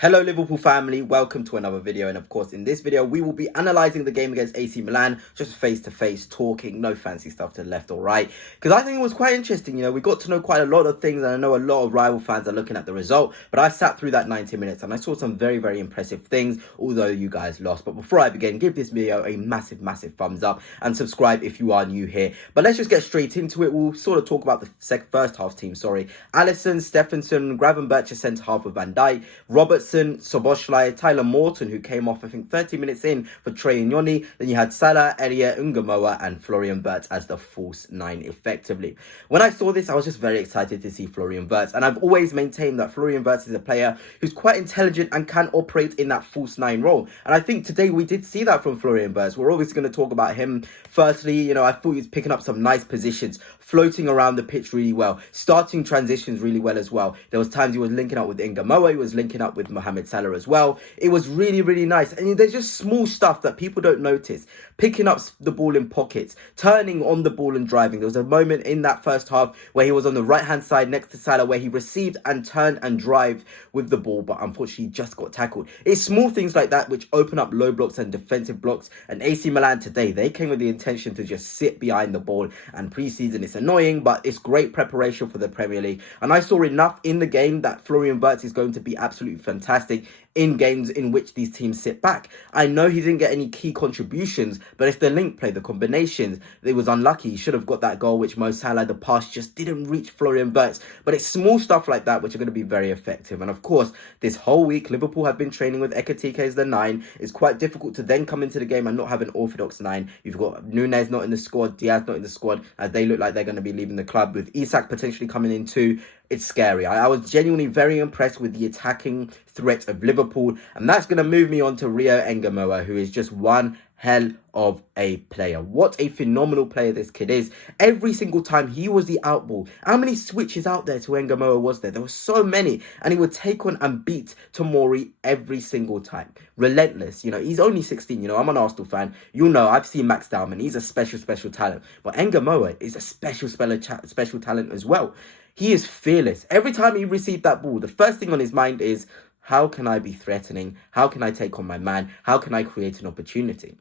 Hello Liverpool family, welcome to another video, and of course in this video we will be analysing the game against AC Milan, just face to face talking, no fancy stuff to the left or right, because I think it was quite interesting. We got to know quite a lot of things, and I know a lot of rival fans are looking at the result, but I sat through that 90 minutes and I saw some very impressive things, although you guys lost. But before I begin, give this video a massive thumbs up and subscribe if you are new here. But let's just get straight into it. We'll sort of talk about the first half team, Alisson, Stephenson, Gravenberch centre half with Van Dijk, Robertson, Szoboszlai, Tyler Morton, who came off I think 30 minutes in for Trey Nyoni. Then you had Salah, Rio Ngumoha and Florian Wirtz as the false nine effectively. When I saw this, I was just very excited to see Florian Wirtz, and I've always maintained that Florian Wirtz is a player who's quite intelligent and can operate in that false nine role. And I think today we did see that from Florian Wirtz. We're always going to talk about him. Firstly, I thought he was picking up some nice positions, floating around the pitch really well, starting transitions really well as well. There was times he was linking up with Ngumoha, he was linking up with Mohamed Salah as well. It was really nice. And there's just small stuff that people don't notice. Picking up the ball in pockets, turning on the ball and driving. There was a moment in that first half where he was on the right-hand side next to Salah, where he received and turned and drive with the ball, but unfortunately just got tackled. It's small things like that which open up low blocks and defensive blocks. And AC Milan today, they came with the intention to just sit behind the ball. And pre-season, it's annoying, but it's great preparation for the Premier League. And I saw enough in the game that Florian Wirtz is going to be absolutely fantastic in games in which these teams sit back. I know he didn't get any key contributions, but it's the link play, the combinations. It was unlucky. He should have got that goal, which Mo Salah, the pass just didn't reach Florian Wirtz. But it's small stuff like that which are going to be very effective. And of course, this whole week, Liverpool have been training with Ekitike as the 9. It's quite difficult to then come into the game and not have an orthodox 9. You've got Nunez not in the squad, Diaz not in the squad, as they look like they're going to be leaving the club, with Isak potentially coming in too. It's scary. I was genuinely very impressed with the attacking threat of Liverpool. And that's going to move me on to Rio Ngumoha, who is just one hell of a player. What a phenomenal player this kid is. Every single time he was the outball. How many switches out there to Ngumoha was there? There were so many. And he would take on and beat Tomori every single time. Relentless. He's only 16. I'm an Arsenal fan. I've seen Max Dowman. He's a special talent. But Ngumoha is a special talent as well. He is fearless. Every time he received that ball, the first thing on his mind is, how can I be threatening? How can I take on my man? How can I create an opportunity?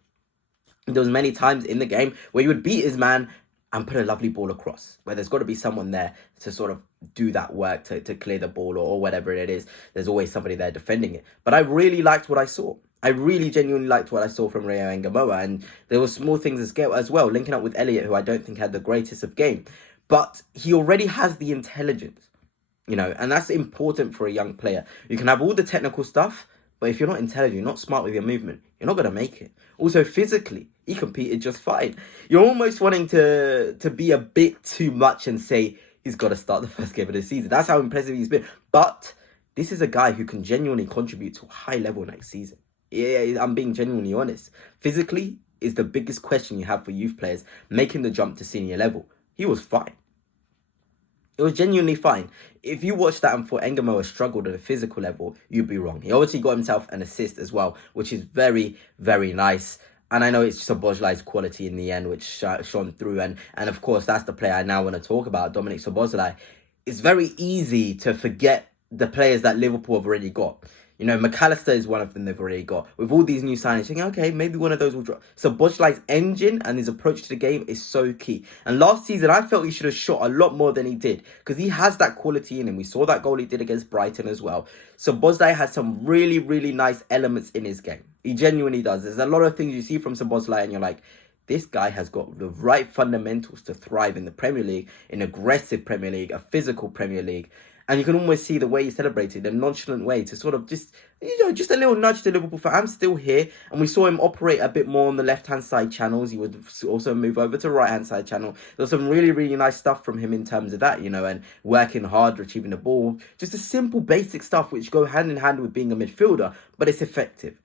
There was many times in the game where he would beat his man and put a lovely ball across, where there's got to be someone there to sort of do that work, to clear the ball or whatever it is. There's always somebody there defending it. But I really liked what I saw. I really genuinely liked what I saw from Rio Ngumoha. And there were small things as well, linking up with Elliott, who I don't think had the greatest of game. But he already has the intelligence, and that's important for a young player. You can have all the technical stuff, but if you're not intelligent, you're not smart with your movement, you're not going to make it. Also, physically, he competed just fine. You're almost wanting to be a bit too much and say he's got to start the first game of the season. That's how impressive he's been. But this is a guy who can genuinely contribute to a high level next season. Yeah, I'm being genuinely honest. Physically is the biggest question you have for youth players making the jump to senior level. He was fine. It was genuinely fine. If you watched that and thought Ngumoha struggled at a physical level, you'd be wrong. He obviously got himself an assist as well, which is very nice. And I know it's Szoboszlai's quality in the end, which shone through. And of course, that's the player I now want to talk about, Dominic Szoboszlai. It's very easy to forget the players that Liverpool have already got. McAllister is one of them they've already got. With all these new signings, thinking, okay, maybe one of those will drop. So Szoboszlai's engine and his approach to the game is so key. And last season, I felt he should have shot a lot more than he did, because he has that quality in him. We saw that goal he did against Brighton as well. So Szoboszlai has some really nice elements in his game. He genuinely does. There's a lot of things you see from Szoboszlai and you're like, this guy has got the right fundamentals to thrive in the Premier League, in aggressive Premier League, a physical Premier League. And you can almost see the way he celebrated, a nonchalant way to sort of just a little nudge to Liverpool for, I'm still here. And we saw him operate a bit more on the left-hand side channels. He would also move over to right-hand side channel. There was some really nice stuff from him in terms of that, and working hard, retrieving the ball. Just a simple, basic stuff which go hand in hand with being a midfielder, but it's effective,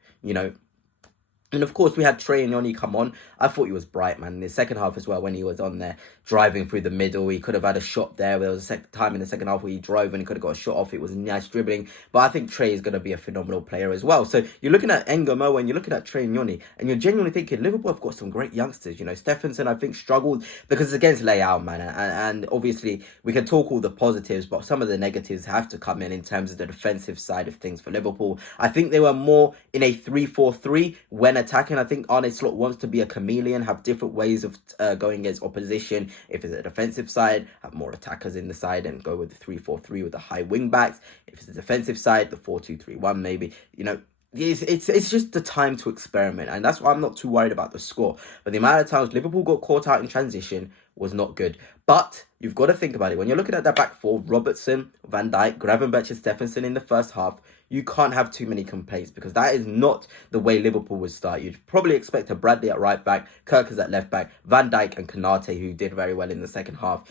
And of course, we had Trey and Yoni come on. I thought he was bright, man. In the second half as well, when he was on there driving through the middle, he could have had a shot there. There was a time in the second half where he drove and he could have got a shot off. It was nice dribbling. But I think Trey is going to be a phenomenal player as well. So you're looking at Ngumoha and you're looking at Trey and Yoni, and you're genuinely thinking Liverpool have got some great youngsters. You know, Stephenson, I think, struggled because it's against Leao, man. And obviously, we can talk all the positives, but some of the negatives have to come in terms of the defensive side of things for Liverpool. I think they were more in a 3-4-3 when attacking. I think Arne Slot wants to be a chameleon, have different ways of going against opposition. If it's a defensive side, have more attackers in the side and go with the 3-4-3 with the high wing backs. If it's a defensive side, the 4-2-3-1 maybe. You know, it's just the time to experiment, and that's why I'm not too worried about the score. But the amount of times Liverpool got caught out in transition was not good. But you've got to think about it. When you're looking at that back four, Robertson, Van Dijk, Gravenberch and Stephenson in the first half, you can't have too many complaints because that is not the way Liverpool would start. You'd probably expect a Bradley at right back, Kirkers at left back, Van Dijk and Konate, who did very well in the second half.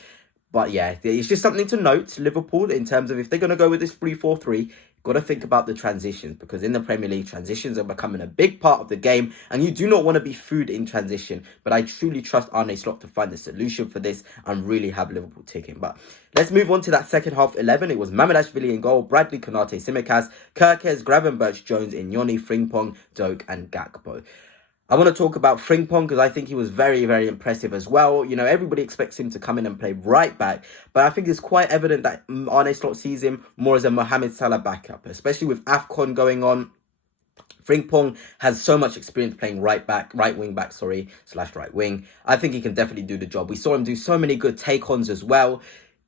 But yeah, it's just something to note, Liverpool, in terms of if they're going to go with this 3-4-3, got to think about the transitions, because in the Premier League, transitions are becoming a big part of the game, and you do not want to be food in transition. But I truly trust Arne Slot to find the solution for this and really have Liverpool ticking. But let's move on to that second half 11. It was Mamardashvili in goal, Bradley, Konate, Tsimikas, Kirkes, Gravenberch, Jones, Inyoni, Frimpong, Doak and Gakpo. I want to talk about Frimpong because I think he was very, very impressive as well. You know, everybody expects him to come in and play right back, but I think it's quite evident that Arne Slot sees him more as a Mohamed Salah backup, especially with AFCON going on. Frimpong has so much experience playing right wing back, slash right wing. I think he can definitely do the job. We saw him do so many good take-ons as well.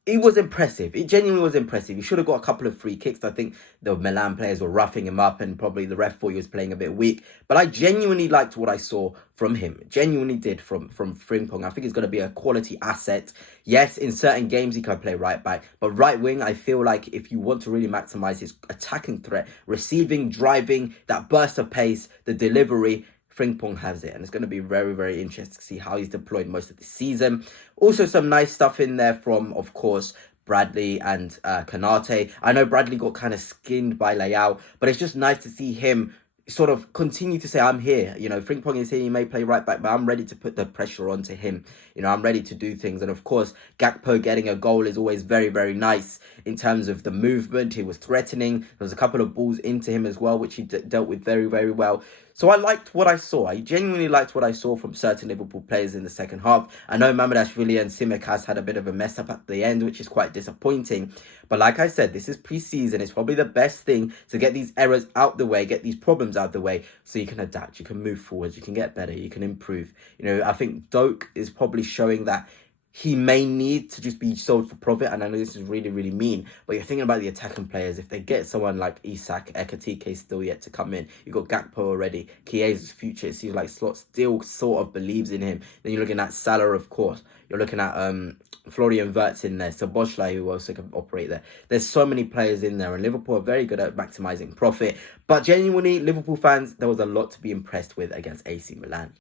It was impressive. It genuinely was impressive. He should have got a couple of free kicks. I think the Milan players were roughing him up and probably the ref thought he was playing a bit weak. But I genuinely liked what I saw from him. Genuinely did from Frimpong. I think he's going to be a quality asset. Yes, in certain games he can play right back. But right wing, I feel like if you want to really maximise his attacking threat, receiving, driving, that burst of pace, the delivery, Frimpong has it, and it's going to be very, very interesting to see how he's deployed most of the season. Also, some nice stuff in there from, of course, Bradley and Konate. I know Bradley got kind of skinned by Leao, but it's just nice to see him sort of continue to say, I'm here. You know, Frimpong is here, he may play right back, but I'm ready to put the pressure onto him. You know, I'm ready to do things. And of course, Gakpo getting a goal is always very, very nice in terms of the movement. He was threatening. There was a couple of balls into him as well, which he dealt with very, very well. So I liked what I saw. I genuinely liked what I saw from certain Liverpool players in the second half. I know Mamardashvili and Tsimikas had a bit of a mess up at the end, which is quite disappointing. But like I said, this is pre-season. It's probably the best thing to get these errors out the way, get these problems out the way, so you can adapt, you can move forward, you can get better, you can improve. You know, I think Doak is probably showing that he may need to just be sold for profit. And I know this is really, really mean, but you're thinking about the attacking players. If they get someone like Isak, Ekatike is still yet to come in. You've got Gakpo already. Chiesa's future, it seems like Slot still sort of believes in him. Then you're looking at Salah, of course. You're looking at Florian Wirtz in there. Szoboszlai, who also can operate there. There's so many players in there, and Liverpool are very good at maximising profit. But genuinely, Liverpool fans, there was a lot to be impressed with against AC Milan.